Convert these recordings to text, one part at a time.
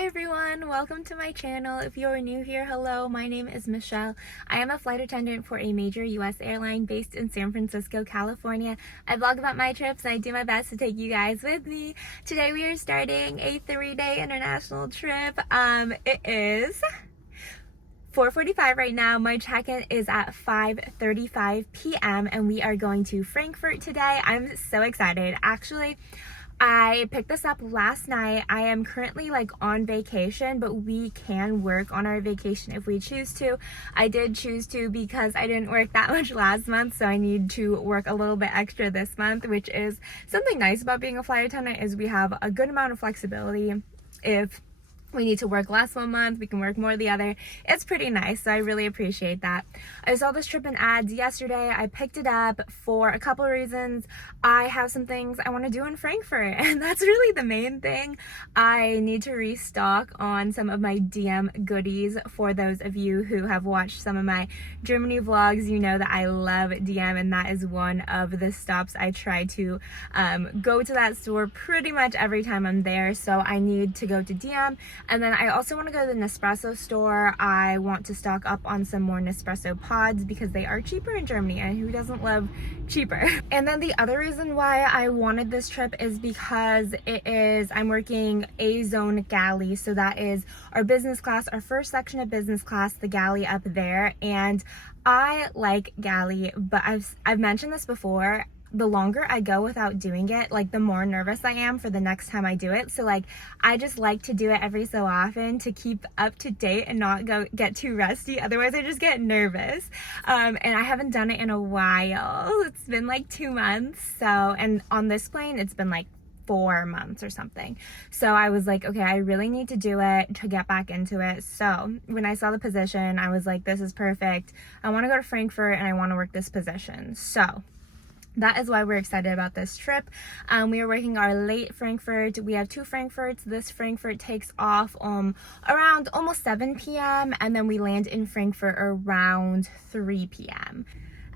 Hi everyone, welcome to my channel. If you're new here, hello, my name is Michelle. I am a flight attendant for a major US airline based in San Francisco, California. I vlog about my trips and I do my best to take you guys with me. Today we are starting a 3-day international trip. It is 4:45 right now. My check-in is at 5:35 p.m. and we are going to Frankfurt today. I'm so excited. Actually, I picked this up last night. I am currently on vacation, but we can work on our vacation if we choose to. I did choose to because I didn't work that much last month, so I need to work a little bit extra this month, which is something nice about being a flight attendant is we have a good amount of flexibility. If we need to work less one month, we can work more the other. It's pretty nice, so I really appreciate that. I saw this trip in ads yesterday. I picked it up for a couple of reasons. I have some things I want to do in Frankfurt, and that's really the main thing. I need to restock on some of my DM goodies. For those of you who have watched some of my Germany vlogs, you know that I love DM, and that is one of the stops I try to go to that store pretty much every time I'm there, so I need to go to DM. And then I also want to go to the Nespresso store. I want to stock up on some more Nespresso pods because they are cheaper in Germany, and who doesn't love cheaper? And then the other reason why I wanted this trip is because I'm working a zone galley. So that is our business class, our first section of business class, the galley up there. And I like galley, but I've mentioned this before. The longer I go without doing it, the more nervous I am for the next time I do it. So I just like to do it every so often to keep up to date and not get too rusty. Otherwise I just get nervous. And I haven't done it in a while. It's been 2 months. So, and on this plane, it's been 4 months or something. So I was like, okay, I really need to do it to get back into it. So when I saw the position, I was like, this is perfect. I want to go to Frankfurt and I want to work this position. So that is why we're excited about this trip. We are working our late Frankfurt. We have 2 Frankfurts. This Frankfurt takes off around almost 7 p.m. and then we land in Frankfurt around 3 p.m.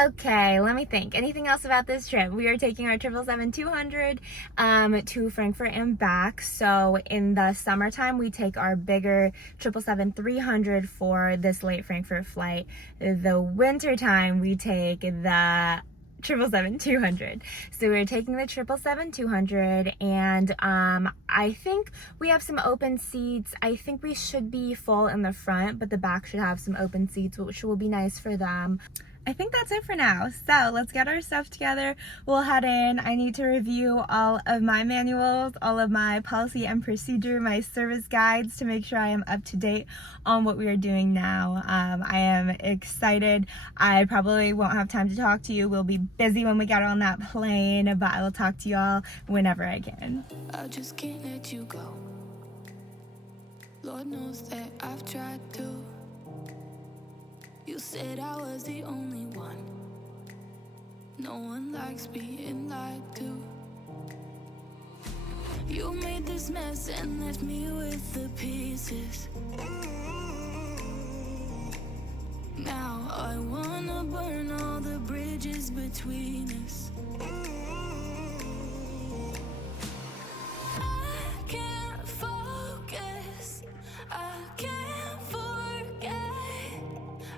Okay, let me think. Anything else about this trip? We are taking our 777-200 to Frankfurt and back. So in the summertime, we take our bigger 777-300 for this late Frankfurt flight. The wintertime, we take the 777-200. So we're taking the 777-200, and I think we have some open seats. I think we should be full in the front, but the back should have some open seats, which will be nice for them. I think that's it for now. So let's get our stuff together. We'll head in. I need to review all of my manuals, all of my policy and procedure, my service guides to make sure I am up to date on what we are doing now. I am excited. I probably won't have time to talk to you. We'll be busy when we get on that plane, but I will talk to y'all whenever I can. I just can't let you go. Lord knows that I've tried to. You said I was the only one. No one likes being lied to. You made this mess and left me with the pieces. Now I wanna burn all the bridges between us. I can't focus. I can't forget.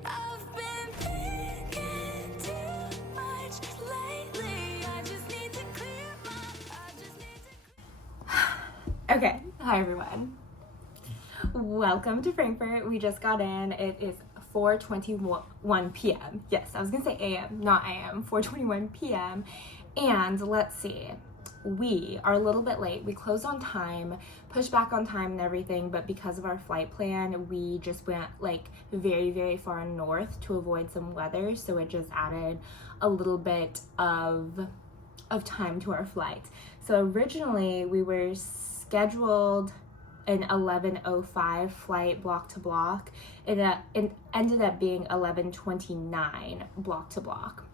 I've been thinking too much lately. I just need to clear Okay, hi everyone. Welcome to Frankfurt. We just got in. It is 4:21 p.m. Yes, I was gonna say a.m., not a.m. 4:21 p.m. And let's see. We are a little bit late. We closed on time, pushed back on time and everything, but because of our flight plan, we just went very, very far north to avoid some weather, so it just added a little bit of time to our flight. So originally we were scheduled an 11:05 flight block to block. It ended up being 11:29 block to block.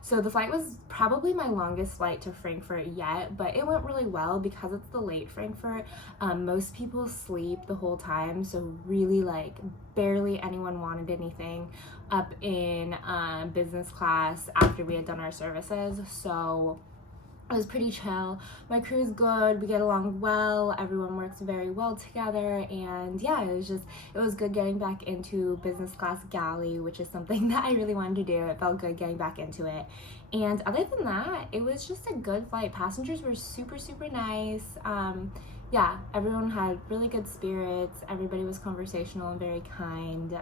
So the flight was probably my longest flight to Frankfurt yet, but it went really well because it's the late Frankfurt. Most people sleep the whole time, so really barely anyone wanted anything up in business class after we had done our services. So It was pretty chill. My crew is good. We get along well. Everyone works very well together. And yeah, it was good getting back into business class galley, which is something that I really wanted to do. It felt good getting back into it. And other than that, it was just a good flight. Passengers were super, super nice. Yeah, everyone had really good spirits. Everybody was conversational and very kind.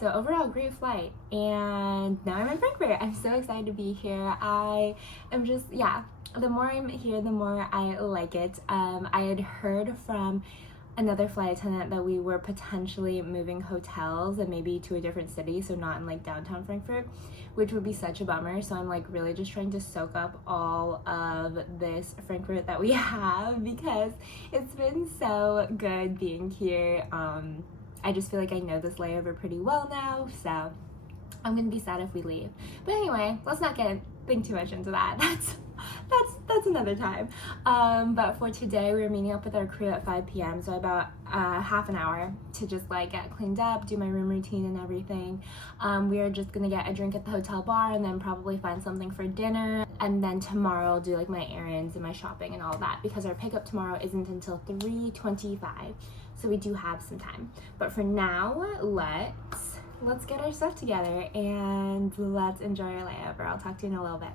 So overall, great flight. And now I'm in Frankfurt. I'm so excited to be here. I am just, yeah, the more I'm here, the more I like it. I had heard from another flight attendant that we were potentially moving hotels and maybe to a different city, so not in like downtown Frankfurt, which would be such a bummer. So I'm like really just trying to soak up all of this Frankfurt that we have because it's been so good being here. I just feel like I know this layover pretty well now, so I'm gonna be sad if we leave. But anyway, let's not think too much into that. That's another time. But for today, we're meeting up with our crew at 5 p.m. So about half an hour to just like get cleaned up, do my room routine and everything. We are just gonna get a drink at the hotel bar and then probably find something for dinner. And then tomorrow I'll do like my errands and my shopping and all that because our pickup tomorrow isn't until 3:25. So we do have some time. But for now, let's get our stuff together and let's enjoy our layover. I'll talk to you in a little bit.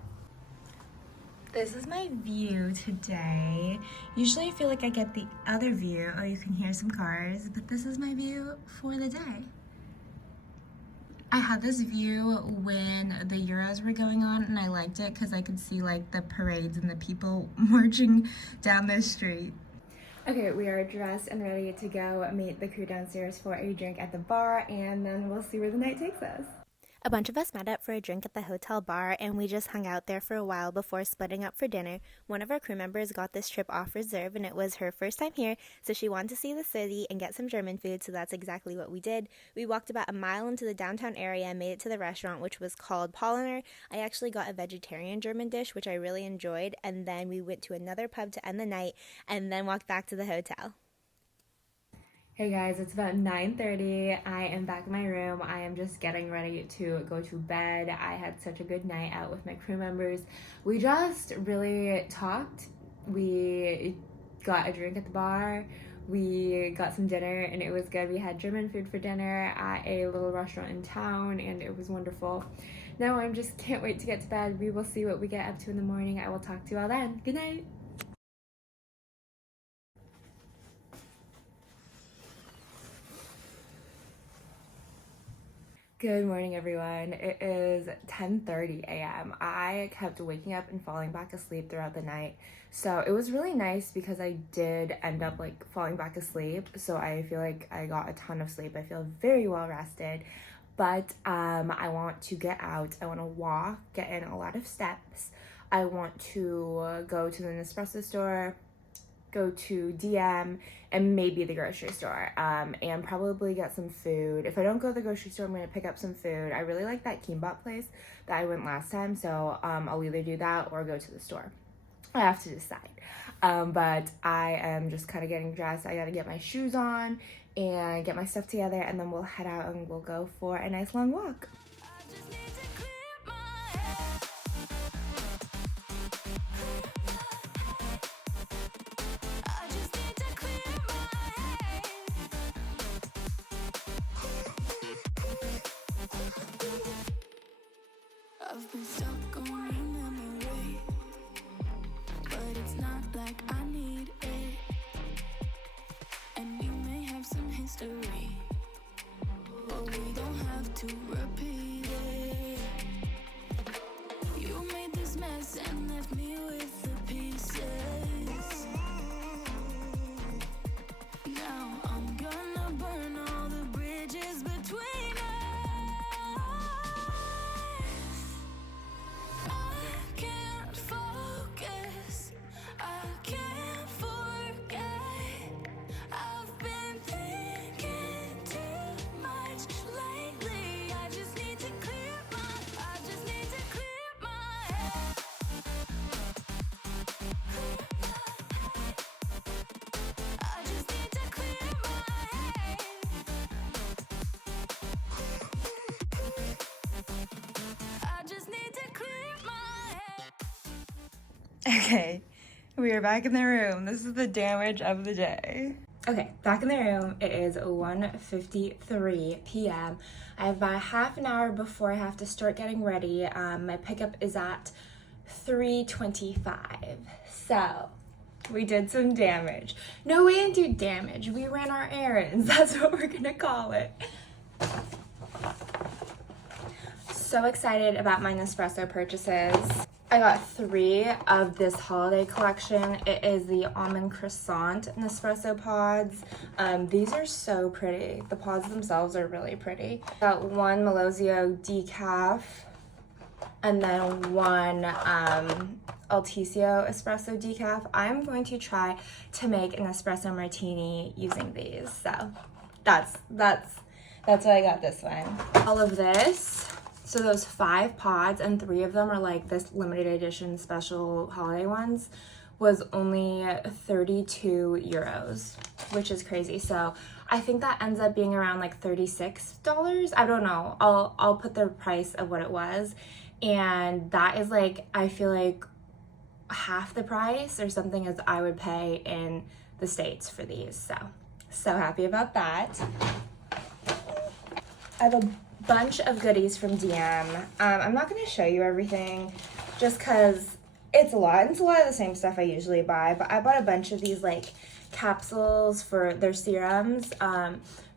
This is my view today. Usually I feel like I get the other view. Oh, you can hear some cars, but this is my view for the day. I had this view when the Euros were going on and I liked it because I could see like the parades and the people marching down the street. Okay, we are dressed and ready to go meet the crew downstairs for a drink at the bar, and then we'll see where the night takes us. A bunch of us met up for a drink at the hotel bar, and we just hung out there for a while before splitting up for dinner. One of our crew members got this trip off reserve, and it was her first time here, so she wanted to see the city and get some German food, so that's exactly what we did. We walked about a mile into the downtown area and made it to the restaurant, which was called Polliner. I actually got a vegetarian German dish, which I really enjoyed, and then we went to another pub to end the night, and then walked back to the hotel. Hey guys, it's about 9:30. I am back in my room. I am just getting ready to go to bed. I had such a good night out with my crew members. We just really talked. We got a drink at the bar. We got some dinner and it was good. We had German food for dinner at a little restaurant in town and it was wonderful. Now I just can't wait to get to bed. We will see what we get up to in the morning. I will talk to you all then. Good night. Good morning, everyone. It is 10:30 a.m. I kept waking up and falling back asleep throughout the night. So it was really nice because I did end up like falling back asleep. So I feel like I got a ton of sleep. I feel very well rested. But I want to get out. I want to walk, get in a lot of steps. I want to go to the Nespresso store, go to DM, and maybe the grocery store, and probably get some food. If I don't go to the grocery store, I'm going to pick up some food. I really like that kimbap place that I went last time, so I'll either do that or go to the store. I have to decide. But I am just kind of getting dressed. I got to get my shoes on and get my stuff together, and then we'll head out and we'll go for a nice long walk. I've been stuck on your memory, but it's not like I need it. And we may have some history, but we don't have to repeat it. You made this mess and left me with the pieces. Now I'm gonna burn all the bridges between us. Okay, we are back in the room. This is the damage of the day. Okay, back in the room. It is 1:53 p.m. I have about half an hour before I have to start getting ready. My pickup is at 3:25. So we did some damage. No, we didn't do damage. We ran our errands. That's what we're gonna call it. So excited about my Nespresso purchases. I got 3 of this holiday collection. It is the almond croissant Nespresso pods. These are so pretty. The pods themselves are really pretty. Got 1 Melozio decaf and then 1 Altisio espresso decaf. I'm going to try to make an espresso martini using these. So that's what I got this one. All of this. So those 5 pods, and 3 of them are like this limited edition special holiday ones, was only 32 euros, which is crazy. So I think that ends up being around like $36. I don't know. I'll put the price of what it was. And that is like, I feel like half the price or something as I would pay in the States for these. So happy about that. I have a bunch of goodies from DM. I'm not going to show you everything just because it's a lot. It's a lot of the same stuff I usually buy, but I bought a bunch of these like capsules for their serums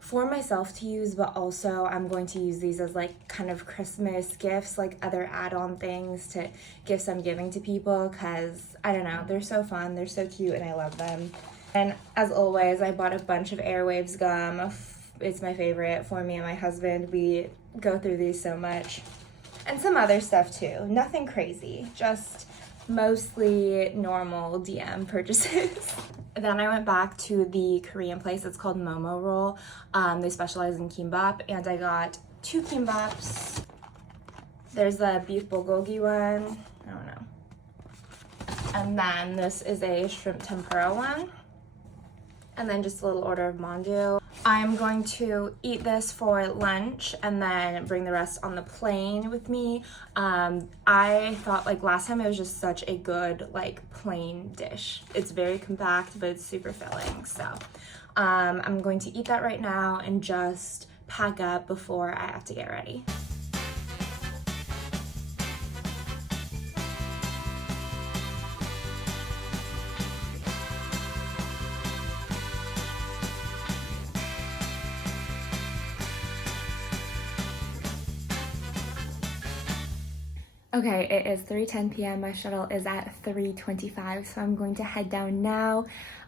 for myself to use, but also I'm going to use these as like kind of Christmas gifts, like other add-on things to gifts I'm giving to people because I don't know, they're so fun, they're so cute, and I love them. And as always, I bought a bunch of Airwaves gum. It's my favorite for me and my husband. We go through these so much. And some other stuff too. Nothing crazy, just mostly normal DM purchases. Then I went back to the Korean place. It's called Momo Roll. They specialize in kimbap, and I got 2 kimbaps. There's the beef bulgogi one. I don't know. And then this is a shrimp tempura one. And then just a little order of mandu. I'm going to eat this for lunch and then bring the rest on the plane with me. I thought like last time it was just such a good like plain dish. It's very compact, but it's super filling. So I'm going to eat that right now and just pack up before I have to get ready. Okay, it is 3:10 p.m. My shuttle is at 3:25, so I'm going to head down now.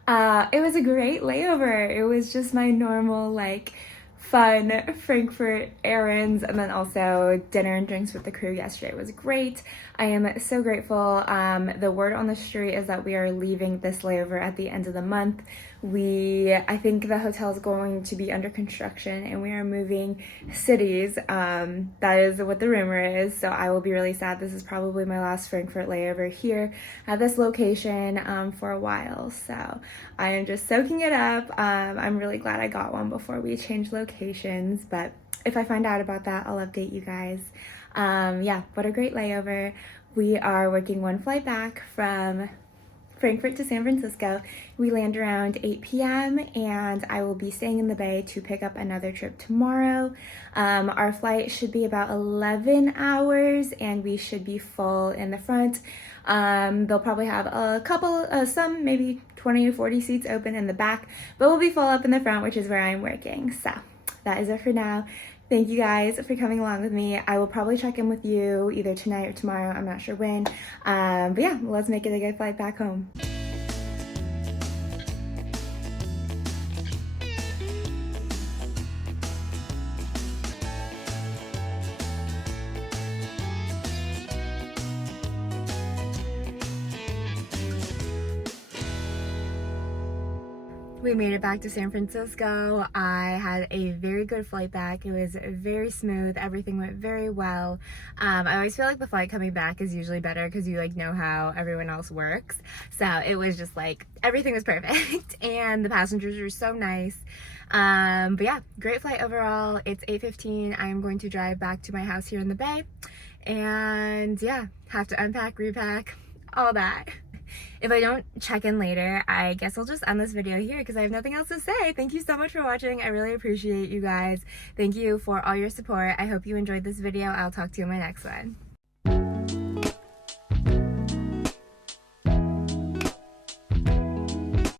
It was a great layover. It was just my normal, like, fun Frankfurt errands, and then also dinner and drinks with the crew yesterday was great. I am so grateful. The word on the street is that we are leaving this layover at the end of the month. I think the hotel is going to be under construction and we are moving cities. That is what the rumor is, so I will be really sad. This is probably my last Frankfurt layover here at this location for a while, so I am just soaking it up. I'm really glad I got one before we change locations, but if I find out about that, I'll update you guys. Yeah, what a great layover. We are working 1 flight back from Frankfurt to San Francisco. We land around 8 p.m. and I will be staying in the Bay to pick up another trip tomorrow. Our flight should be about 11 hours and we should be full in the front. They'll probably have a couple, some maybe 20 to 40 seats open in the back, but we'll be full up in the front, which is where I'm working. So that is it for now. Thank you guys for coming along with me. I will probably check in with you either tonight or tomorrow. I'm not sure when. But yeah, let's make it a good flight back home. We made it back to San Francisco. I had a very good flight back. It was very smooth. Everything went very well. I always feel like the flight coming back is usually better because you like know how everyone else works. So it was just like everything was perfect and the passengers were so nice. But yeah, great flight overall. It's 8:15. I am going to drive back to my house here in the Bay. And yeah, have to unpack, repack, all that. if I don't check in later, I guess I'll just end this video here because I have nothing else to say. Thank you so much for watching. I really appreciate you guys. Thank you for all your support. I hope you enjoyed this video. I'll talk to you in my next one.